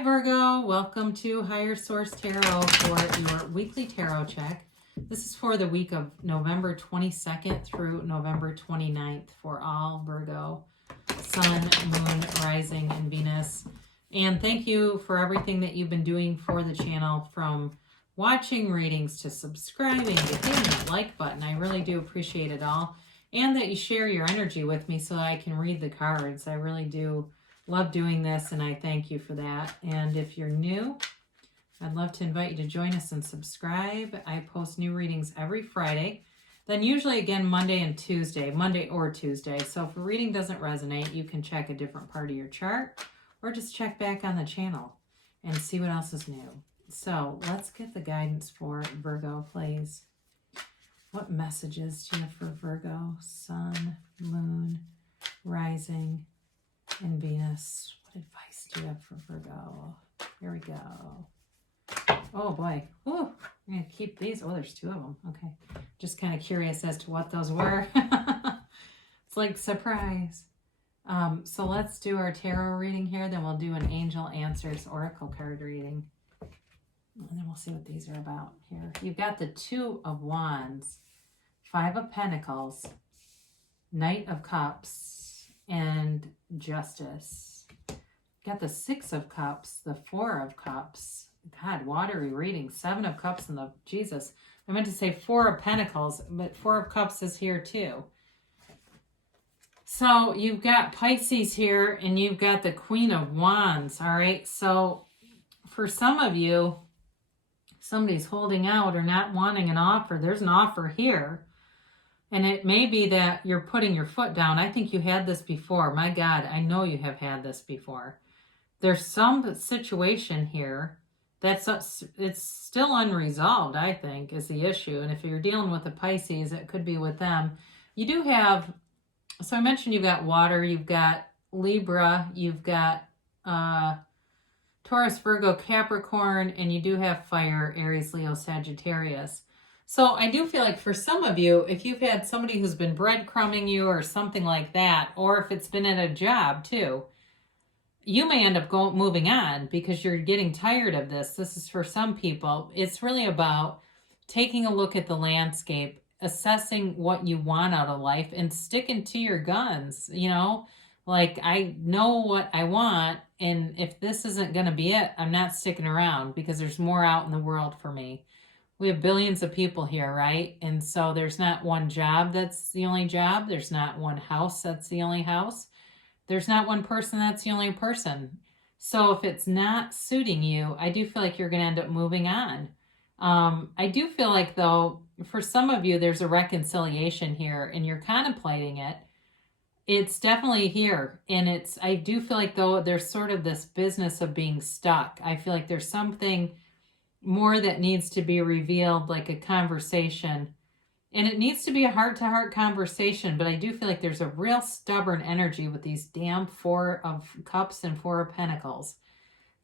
Hi Virgo, welcome to Higher Source Tarot for your weekly tarot check. This is for the week of November 22nd through November 29th for all Virgo, Sun, Moon, Rising, and Venus. And thank you for everything that you've been doing for the channel, from watching readings to subscribing to hitting that like button. I really do appreciate it all. And that you share your energy with me so I can read the cards. I really do love doing this, and I thank you for that. And if you're new, I'd love to invite you to join us and subscribe. I post new readings every Friday, then usually again Monday or Tuesday. So if a reading doesn't resonate, you can check a different part of your chart or just check back on the channel and see what else is new. So let's get the guidance for Virgo, please. What messages do you have for Virgo, Sun, Moon, Rising, and Venus? What advice do you have for Virgo? Here we go. Oh boy. Ooh, I'm going to keep these. Oh, there's two of them. Okay. Just kind of curious as to what those were. It's like surprise. So let's do our tarot reading here. Then we'll do an Angel Answers Oracle card reading. And then we'll see what these are about here. You've got the Two of Wands, Five of Pentacles, Knight of Cups, and Justice. Got the Six of Cups, the Four of Cups. God, watery reading. Seven of Cups and the Jesus. I meant to say Four of Pentacles, but Four of Cups is here too. So you've got Pisces here, and you've got the Queen of Wands. All right. So for some of you, somebody's holding out or not wanting an offer. There's an offer here. And it may be that you're putting your foot down. I think you had this before. My God, I know you have had this before. There's some situation here it's still unresolved, I think, is the issue. And if you're dealing with a Pisces, it could be with them. You do have, so I mentioned you've got water, you've got Libra, you've got Taurus, Virgo, Capricorn, and you do have fire, Aries, Leo, Sagittarius. So I do feel like for some of you, if you've had somebody who's been breadcrumbing you or something like that, or if it's been at a job too, you may end up moving on because you're getting tired of this. This is for some people. It's really about taking a look at the landscape, assessing what you want out of life, and sticking to your guns. You know, like, I know what I want, and if this isn't going to be it, I'm not sticking around because there's more out in the world for me. We have billions of people here, right? And so there's not one job that's the only job. There's not one house that's the only house. There's not one person that's the only person. So if it's not suiting you, I do feel like you're going to end up moving on. I do feel like, though, for some of you, there's a reconciliation here and you're contemplating it. It's definitely here. And I do feel like, though, there's sort of this business of being stuck. I feel like there's something more that needs to be revealed, like a conversation. And it needs to be a heart-to-heart conversation, but I do feel like there's a real stubborn energy with these damn Four of Cups and Four of Pentacles.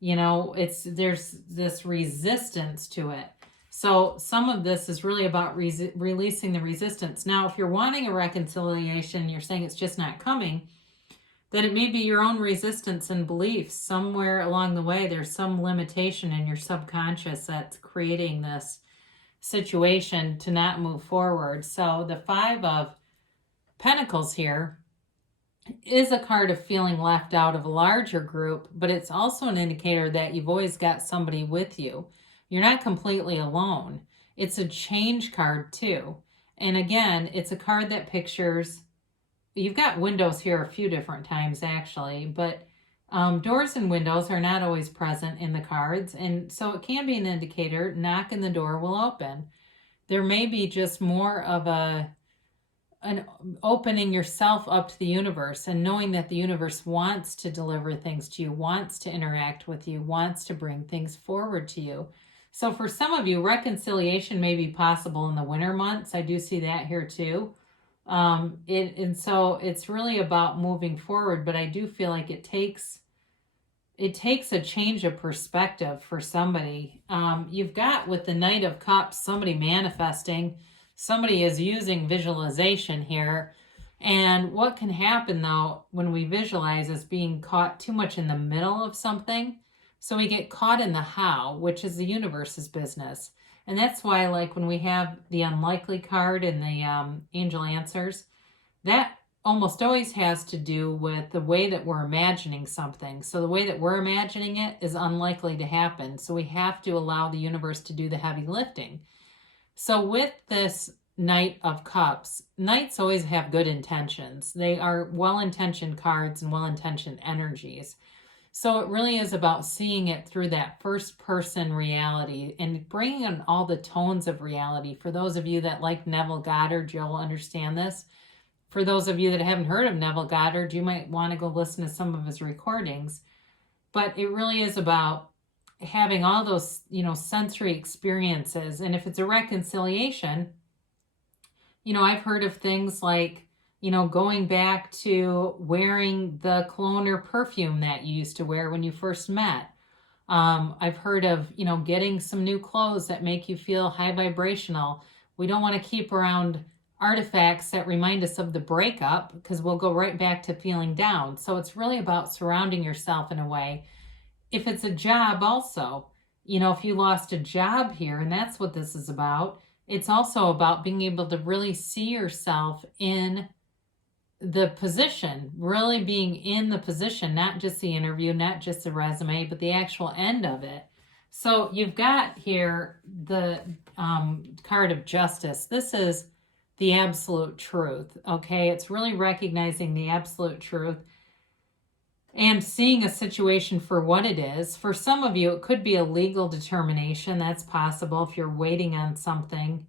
You know, there's this resistance to it. So some of this is really about releasing the resistance. Now, if you're wanting a reconciliation, you're saying it's just not coming, then it may be your own resistance and beliefs. Somewhere along the way, there's some limitation in your subconscious that's creating this situation to not move forward. So the Five of Pentacles here is a card of feeling left out of a larger group, but it's also an indicator that you've always got somebody with you. You're not completely alone. It's a change card too. And again, it's a card that pictures, you've got windows here a few different times actually, but doors and windows are not always present in the cards. And so it can be an indicator, knock and the door will open. There may be just more of an opening yourself up to the universe and knowing that the universe wants to deliver things to you, wants to interact with you, wants to bring things forward to you. So for some of you, reconciliation may be possible in the winter months. I do see that here too. And so it's really about moving forward, but I do feel like it takes a change of perspective for somebody. You've got, with the Knight of Cups, somebody manifesting. Somebody is using visualization here. And what can happen, though, when we visualize is being caught too much in the middle of something. So we get caught in the how, which is the universe's business. And that's why, like, when we have the unlikely card in the angel answers, that almost always has to do with the way that we're imagining something. So the way that we're imagining it is unlikely to happen. So we have to allow the universe to do the heavy lifting. So with this Knight of Cups, Knights always have good intentions. They are well-intentioned cards and well-intentioned energies. So it really is about seeing it through that first-person reality and bringing in all the tones of reality. For those of you that like Neville Goddard, you'll understand this. For those of you that haven't heard of Neville Goddard, you might want to go listen to some of his recordings. But it really is about having all those, sensory experiences. And if it's a reconciliation, I've heard of things like, going back to wearing the cologne or perfume that you used to wear when you first met. I've heard of, getting some new clothes that make you feel high vibrational. We don't want to keep around artifacts that remind us of the breakup because we'll go right back to feeling down. So it's really about surrounding yourself in a way. If it's a job also, if you lost a job here, and that's what this is about, it's also about being able to really see yourself in the position, really being in the position, not just the interview, not just the resume, but the actual end of it. So you've got here the card of Justice. This is the absolute truth, okay? It's really recognizing the absolute truth and seeing a situation for what it is. For some of you, it could be a legal determination. That's possible if you're waiting on something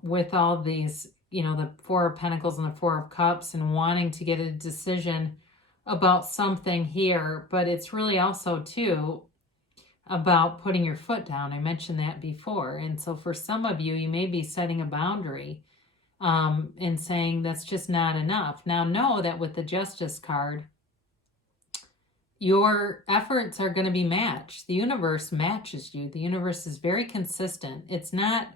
with all these, the Four of Pentacles and the Four of Cups and wanting to get a decision about something here. But it's really also, too, about putting your foot down. I mentioned that before. And so for some of you, you may be setting a boundary and saying that's just not enough. Now, know that with the Justice card, your efforts are going to be matched. The universe matches you. The universe is very consistent. It's not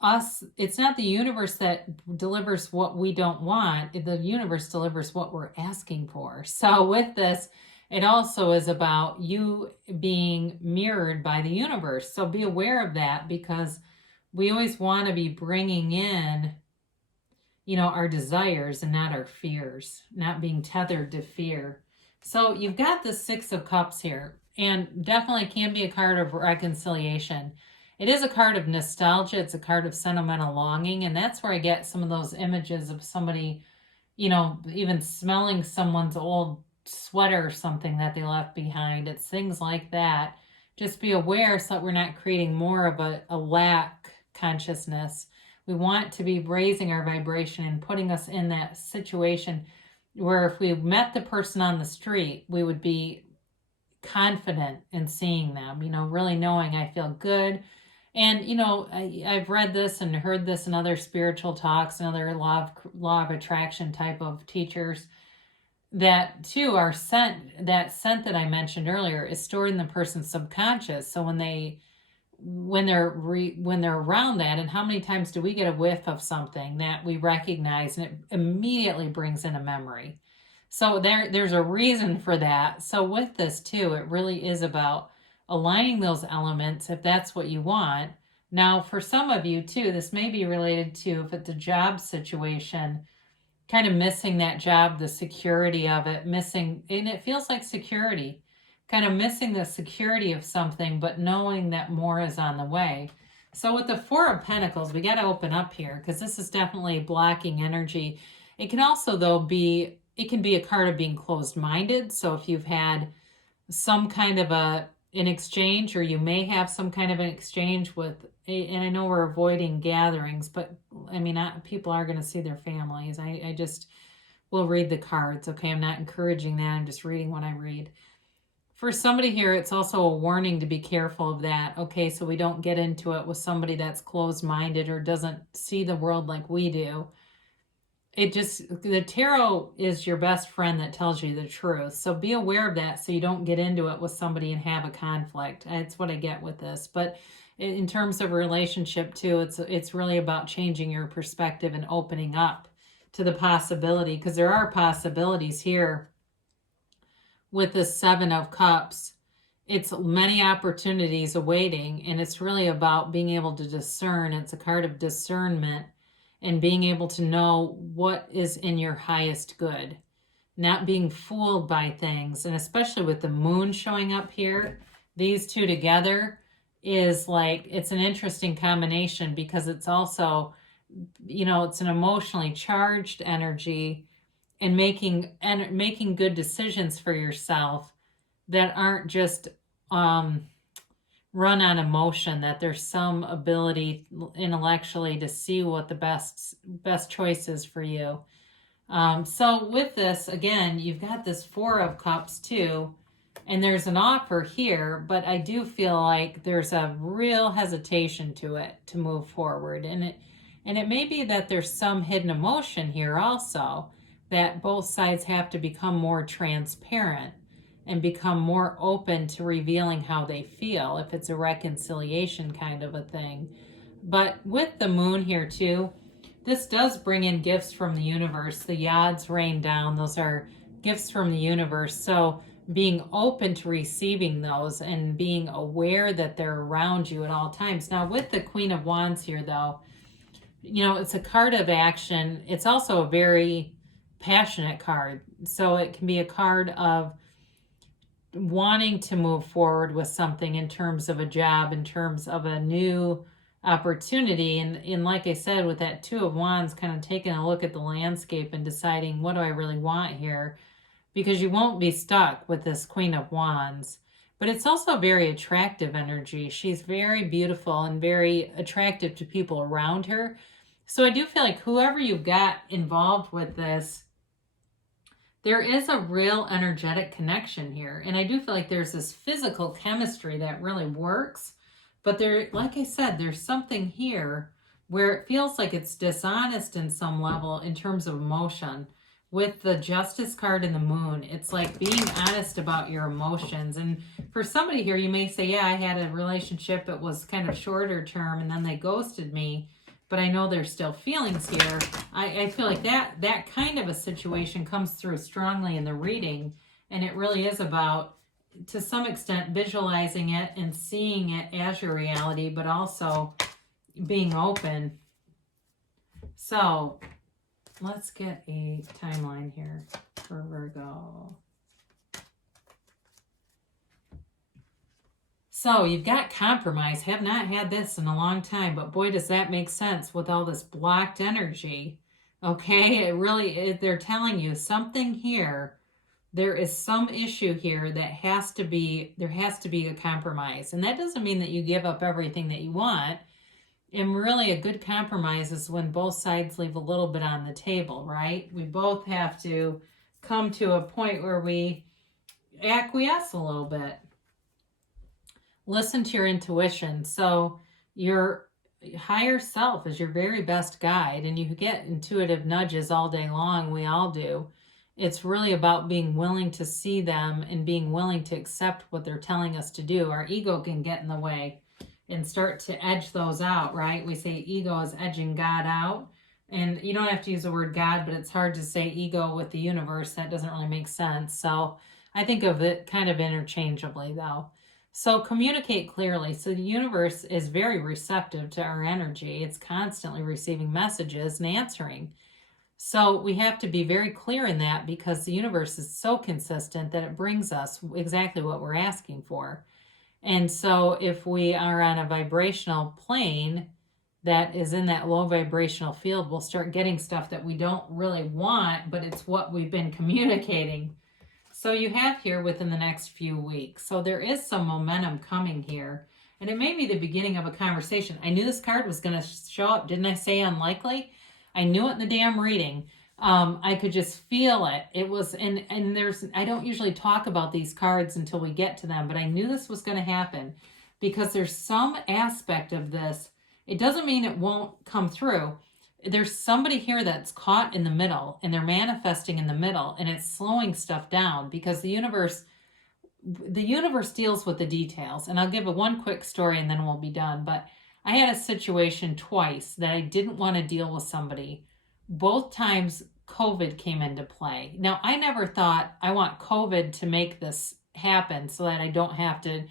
us. It's not the universe that delivers what we don't want. The universe delivers what we're asking for. So with this, it also is about you being mirrored by the universe. So be aware of that, because we always want to be bringing in, our desires and not our fears, not being tethered to fear. So you've got the Six of Cups here, and definitely can be a card of reconciliation. It is a card of nostalgia. It's a card of sentimental longing, and that's where I get some of those images of somebody, even smelling someone's old sweater or something that they left behind. It's things like that. Just be aware so that we're not creating more of a lack consciousness. We want to be raising our vibration and putting us in that situation where if we met the person on the street, we would be confident in seeing them, really knowing I feel good. And, I've read this and heard this in other spiritual talks and other law of attraction type of teachers, that too are that scent that I mentioned earlier is stored in the person's subconscious. So when they're around that, and how many times do we get a whiff of something that we recognize and it immediately brings in a memory? So there's a reason for that. So with this too, it really is about aligning those elements if that's what you want. Now, for some of you too, this may be related to, if it's a job situation, kind of missing that job, the security of it, missing, and it feels like security, kind of missing the security of something, but knowing that more is on the way. So with the Four of Pentacles, we got to open up here, because this is definitely blocking energy. It can also, though, it can be a card of being closed-minded. So if you've had some kind of an exchange, or you may have some kind of an exchange with, and I know we're avoiding gatherings, but I mean, people are going to see their families. I just will read the cards, okay? I'm not encouraging that. I'm just reading what I read. For somebody here, it's also a warning to be careful of that, okay? So we don't get into it with somebody that's closed-minded or doesn't see the world like we do. The tarot is your best friend that tells you the truth. So be aware of that so you don't get into it with somebody and have a conflict. That's what I get with this. But in terms of a relationship too, it's really about changing your perspective and opening up to the possibility, because there are possibilities here with the Seven of Cups. it's many opportunities awaiting, and it's really about being able to discern. It's a card of discernment and being able to know what is in your highest good, not being fooled by things. And especially with the moon showing up here, these two together is like, it's an interesting combination because it's also, it's an emotionally charged energy, and making good decisions for yourself that aren't just run on emotion, that there's some ability intellectually to see what the best choice is for you. So with this, again, you've got this Four of Cups too, and there's an offer here, but I do feel like there's a real hesitation to it to move forward. And it may be that there's some hidden emotion here also, that both sides have to become more transparent and become more open to revealing how they feel, if it's a reconciliation kind of a thing. But with the moon here too, this does bring in gifts from the universe. The yads rain down. Those are gifts from the universe. So being open to receiving those and being aware that they're around you at all times. Now with the Queen of Wands here though, it's a card of action. It's also a very passionate card. So it can be a card of wanting to move forward with something in terms of a job, in terms of a new opportunity. And like I said, with that Two of Wands, kind of taking a look at the landscape and deciding, what do I really want here? Because you won't be stuck with this Queen of Wands. But it's also very attractive energy. She's very beautiful and very attractive to people around her. So I do feel like whoever you've got involved with this, there is a real energetic connection here. And I do feel like there's this physical chemistry that really works. But there, like I said, there's something here where it feels like it's dishonest in some level in terms of emotion. With the Justice card and the Moon, it's like being honest about your emotions. And for somebody here, you may say, yeah, I had a relationship, it was kind of shorter term, and then they ghosted me, but I know there's still feelings here. I feel like that kind of a situation comes through strongly in the reading, and it really is about, to some extent, visualizing it and seeing it as your reality, but also being open. So let's get a timeline here for Virgo. So you've got compromise. Have not had this in a long time, but boy, does that make sense with all this blocked energy. Okay, they're telling you something here. There is some issue here that there has to be a compromise. And that doesn't mean that you give up everything that you want. And really a good compromise is when both sides leave a little bit on the table, right? We both have to come to a point where we acquiesce a little bit. Listen to your intuition. So your higher self is your very best guide, and you get intuitive nudges all day long. We all do. It's really about being willing to see them and being willing to accept what they're telling us to do. Our ego can get in the way and start to edge those out, right? We say ego is edging God out. And you don't have to use the word God, but it's hard to say ego with the universe. That doesn't really make sense. So I think of it kind of interchangeably though. So communicate clearly. So the universe is very receptive to our energy. It's constantly receiving messages and answering. So we have to be very clear in that, because the universe is so consistent that it brings us exactly what we're asking for. And so if we are on a vibrational plane that is in that low vibrational field, we'll start getting stuff that we don't really want, but it's what we've been communicating. So you have here within the next few weeks. So there is some momentum coming here. And it may be the beginning of a conversation. I knew this card was going to show up. Didn't I say unlikely? I knew it in the damn reading. I could just feel it. It was, and I don't usually talk about these cards until we get to them, but I knew this was going to happen because there's some aspect of this. It doesn't mean it won't come through. There's somebody here that's caught in the middle, and they're manifesting in the middle, and it's slowing stuff down because the universe deals with the details. And I'll give one quick story and then we'll be done. But I had a situation twice that I didn't want to deal with somebody. Both times COVID came into play. Now, I never thought I want COVID to make this happen so that I don't have to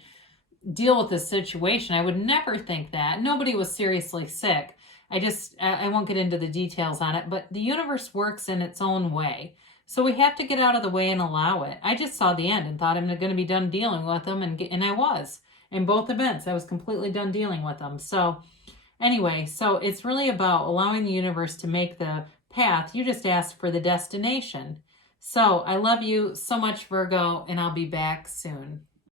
deal with this situation. I would never think that. Nobody was seriously sick. I won't get into the details on it, but the universe works in its own way. So we have to get out of the way and allow it. I just saw the end and thought I'm going to be done dealing with them, and I was. In both events, I was completely done dealing with them. So anyway, so it's really about allowing the universe to make the path. You just asked for the destination. So I love you so much, Virgo, and I'll be back soon.